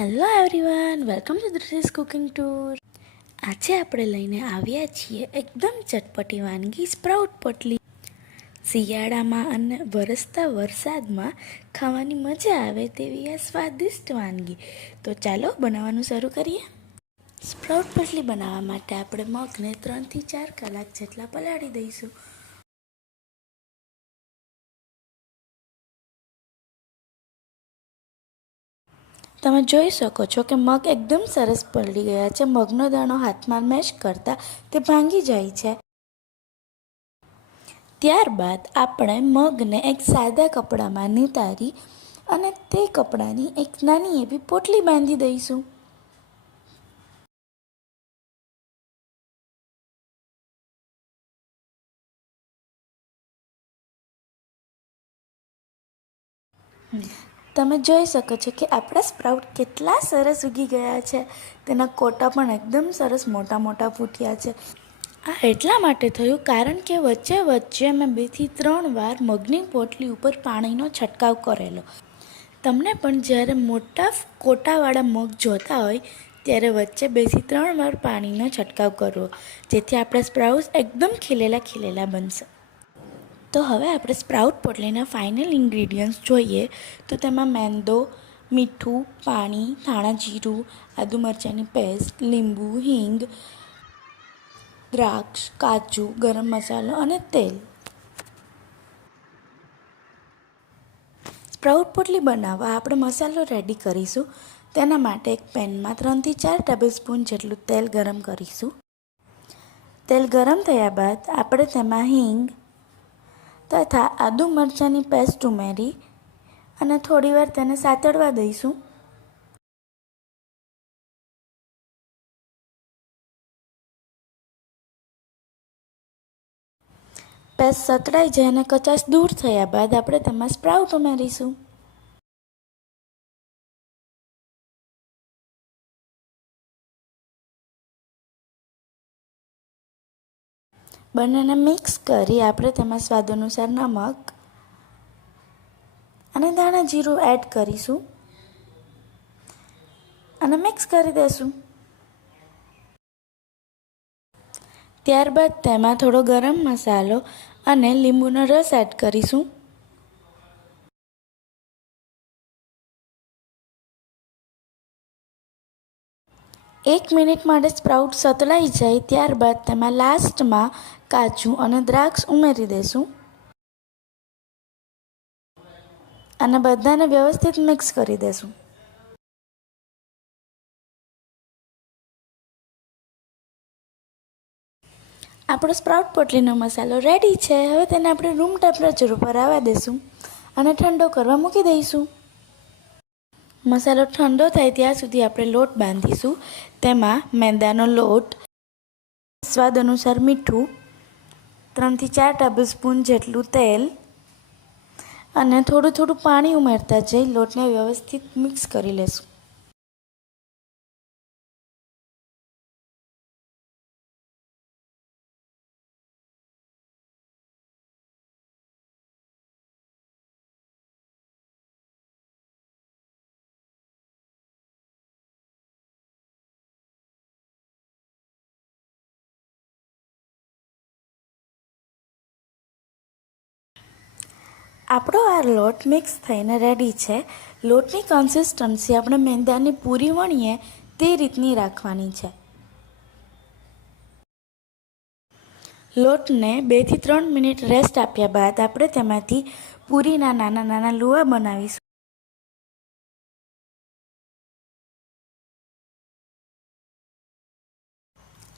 Hello everyone, welcome to ધ્રિસ cooking tour. આજે આપણે લઈને આવ્યા છીએ એકદમ ચટપટી વાનગી સ્પ્રાઉટ પોટલી. શિયાળામાં અને વરસતા વરસાદમાં ખાવાની મજા આવે તેવી આ સ્વાદિષ્ટ વાનગી. તો ચાલો બનાવવાનું શરૂ કરીએ. સ્પ્રાઉટ પોટલી બનાવવા માટે આપણે મગને 3 થી 4 કલાક જેટલા પલાળી દઈશું. તમે જોઈ શકો છો કે મગ એકદમ સરસ પલળી ગયા છે. મગનો દાણો હાથમાં મેશ કરતાં તે ભાંગી જાય છે. ત્યારબાદ આપણે મગને એક સાદા કપડામાં નિતારી અને તે કપડાની એક નાની એવી પોટલી બાંધી દઈશું. તમે જોઈ શકો છો કે આપણા સ્પ્રાઉટ કેટલા સરસ ઉગી ગયા છે. તેના કોટા પણ એકદમ સરસ મોટા મોટા ફૂટ્યા છે. આ એટલા માટે થયું કારણ કે વચ્ચે વચ્ચે મેં 2 થી 3 વાર મગની પોટલી ઉપર પાણીનો છંટકાવ કરેલો. તમને પણ જ્યારે મોટા કોટાવાળા મગ જોતા હોય ત્યારે વચ્ચે 2 થી 3 વાર પાણીનો છંટકાવ કરવો, જેથી આપણા સ્પ્રાઉટ્સ એકદમ ખીલેલા બનશે. તો હવે આપણે સ્પ્રાઉટ પોટલીના ફાઇનલ ઇન્ગ્રીડિયન્ટ્સ જોઈએ તો તેમાં મેંદો, મીઠું, પાણી, ધાણા જીરું, આદુ મરચાંની પેસ્ટ, લીંબુ, હિંગ, દ્રાક્ષ, કાજુ, ગરમ મસાલો અને તેલ. સ્પ્રાઉટ પોટલી બનાવવા આપણે મસાલો રેડી કરીશું. તેના માટે એક પેનમાં 3 થી 4 ટેબલસ્પૂન જેટલું તેલ ગરમ કરીશું. તેલ ગરમ થયા બાદ આપણે તેમાં હિંગ તથા આદુ મરચાંની પેસ્ટ ઉમેરી અને થોડીવાર તેને સાતળવા દઈશું. પેસ્ટ સતળાઈ જાય અને કચાશ દૂર થયા બાદ આપણે તેમાં સ્પ્રાઉટ ઉમેરીશું. બંનેને મિક્સ કરી આપણે તેમાં સ્વાદ અનુસાર નમક અને ધાણા જીરું એડ કરીશું અને મિક્સ કરી દઈશું. ત્યારબાદ તેમાં થોડો ગરમ મસાલો અને લીંબુનો રસ એડ કરીશું. એક મિનિટ માટે સ્પ્રાઉટ સતળાઈ જાય ત્યારબાદ તેમાં લાસ્ટમાં કાજુ અને દ્રાક્ષ ઉમેરી દઈશું અને બધાને વ્યવસ્થિત મિક્સ કરી દઈશું. આપણો સ્પ્રાઉટ પોટલીનો મસાલો રેડી છે. હવે તેને આપણે રૂમ ટેમ્પરેચર ઉપર આવવા દઈશું અને ઠંડો કરવા મૂકી દઈશું. મસાલો ઠંડો થાય ત્યાં સુધી આપણે લોટ બાંધીશું. તેમાં મેંદાનો લોટ, સ્વાદ અનુસાર મીઠું, 3 થી 4 ટેબલસ્પૂન જેટલું તેલ અને થોડું પાણી ઉમેરતા જઈ લોટને વ્યવસ્થિત મિક્સ કરી લેશું. આપણો આ લોટ મિક્સ થઈને રેડી છે. લોટની કન્સિસ્ટન્સી આપણે મેંદાની પૂરી વણીએ તે રીતની રાખવાની છે. લોટને 2 થી 3 મિનિટ રેસ્ટ આપ્યા બાદ આપણે તેમાંથી પૂરીના નાના નાના લુવા બનાવીશું.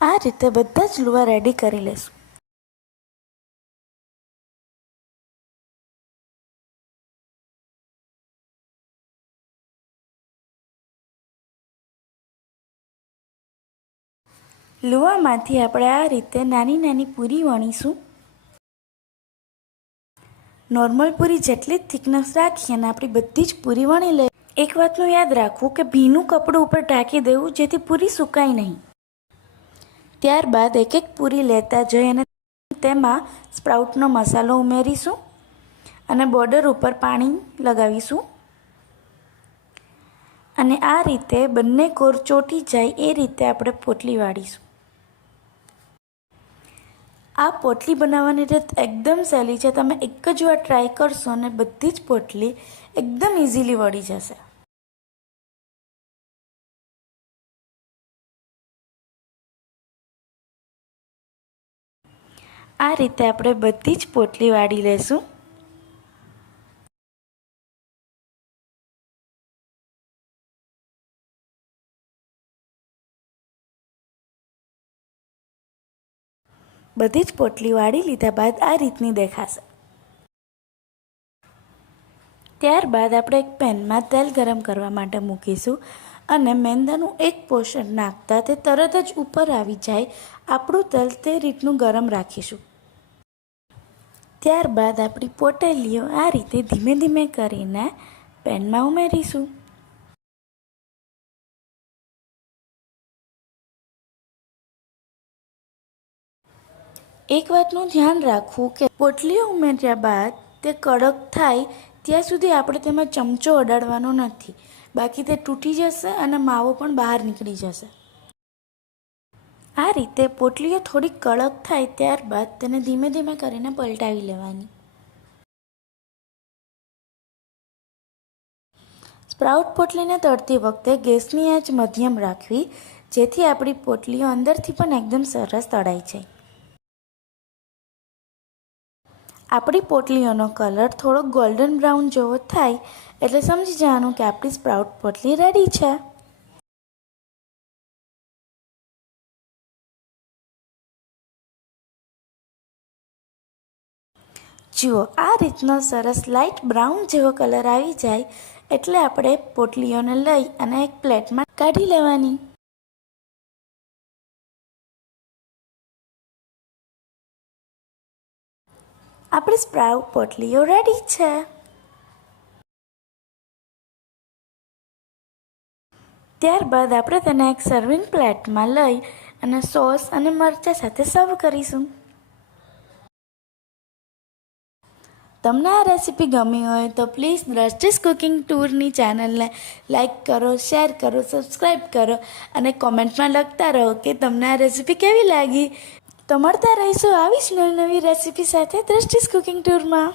આ રીતે બધા જ લુવા રેડી કરી લેશું. લુવામાંથી આપણે આ રીતે નાની નાની પૂરી વણીશું. નોર્મલ પૂરી જેટલી જ થિકનેસ રાખી અને આપણી બધી જ પૂરી વણી લઈએ. એક વાતનું યાદ રાખવું કે ભીનું કપડું ઉપર ઢાંકી દેવું જેથી પૂરી સુકાય નહીં. ત્યારબાદ એક એક પૂરી લેતા જઈ અને તેમાં સ્પ્રાઉટનો મસાલો ઉમેરીશું અને બોર્ડર ઉપર પાણી લગાવીશું અને આ રીતે બંને કોર ચોંટી જાય એ રીતે આપણે પોટલી વાળીશું. આ પોટલી બનાવવાની રીત એકદમ સહેલી છે. તમે એક જ વાર ટ્રાય કરશો અને બધી જ પોટલી એકદમ ઇઝીલી વળી જશે. આ રીતે આપણે બધી જ પોટલી વાળી લઈશું. બધી જ પોટલી વાળી લીધા બાદ આ રીતની દેખાશે. ત્યારબાદ આપણે એક પેનમાં તેલ ગરમ કરવા માટે મૂકીશું અને મેંદાનું એક પોર્શન નાખતા તે તરત જ ઉપર આવી જાય આપણું તેલ તે રીતનું ગરમ રાખીશું. ત્યારબાદ આપણી પોટલીઓ આ રીતે ધીમે ધીમે કરીને પેનમાં ઉમેરીશું. એક વાતનું ધ્યાન રાખવું કે પોટલીઓ ઉમેર્યા બાદ તે કડક થાય ત્યાં સુધી આપણે તેમાં ચમચો અડાડવાનો નથી, બાકી તે તૂટી જશે અને માવો પણ બહાર નીકળી જશે. આ રીતે પોટલીઓ થોડી કડક થાય ત્યારબાદ તેને ધીમે ધીમે કરીને પલટાવી લેવાની. સ્પ્રાઉટ પોટલીને તળતી વખતે ગેસની આંચ મધ્યમ રાખવી, જેથી આપણી પોટલીઓ અંદરથી પણ એકદમ સરસ તળાઈ જાય. આપણી પોટલીઓનો કલર થોડો ગોલ્ડન બ્રાઉન જેવો થાય એટલે સમજી જવાનું કે આપણી સ્પ્રાઉટ પોટલી રેડી છે. જુઓ, આ રીતનો સરસ લાઇટ બ્રાઉન જેવો કલર આવી જાય એટલે આપણે પોટલીઓને લઈ અને એક પ્લેટમાં કાઢી લેવાની. આપણી સ્પ્રાઉટ પોટલીઓ રેડી છે. ત્યારબાદ આપણે તેને એક સર્વિંગ પ્લેટમાં લઈ અને સોસ અને મરચાં સાથે સર્વ કરીશું. તમને આ રેસીપી ગમી હોય તો પ્લીઝ દ્રષ્ટિસ કુકિંગ ટૂરની ચેનલને લાઇક કરો, શેર કરો, સબસ્ક્રાઈબ કરો અને કોમેન્ટમાં લખતા રહો કે તમને આ રેસીપી કેવી લાગી. તો મળતા રહીશું આવી જ નવી નવી રેસીપી સાથે દ્રષ્ટિસ કુકિંગ ટૂરમાં.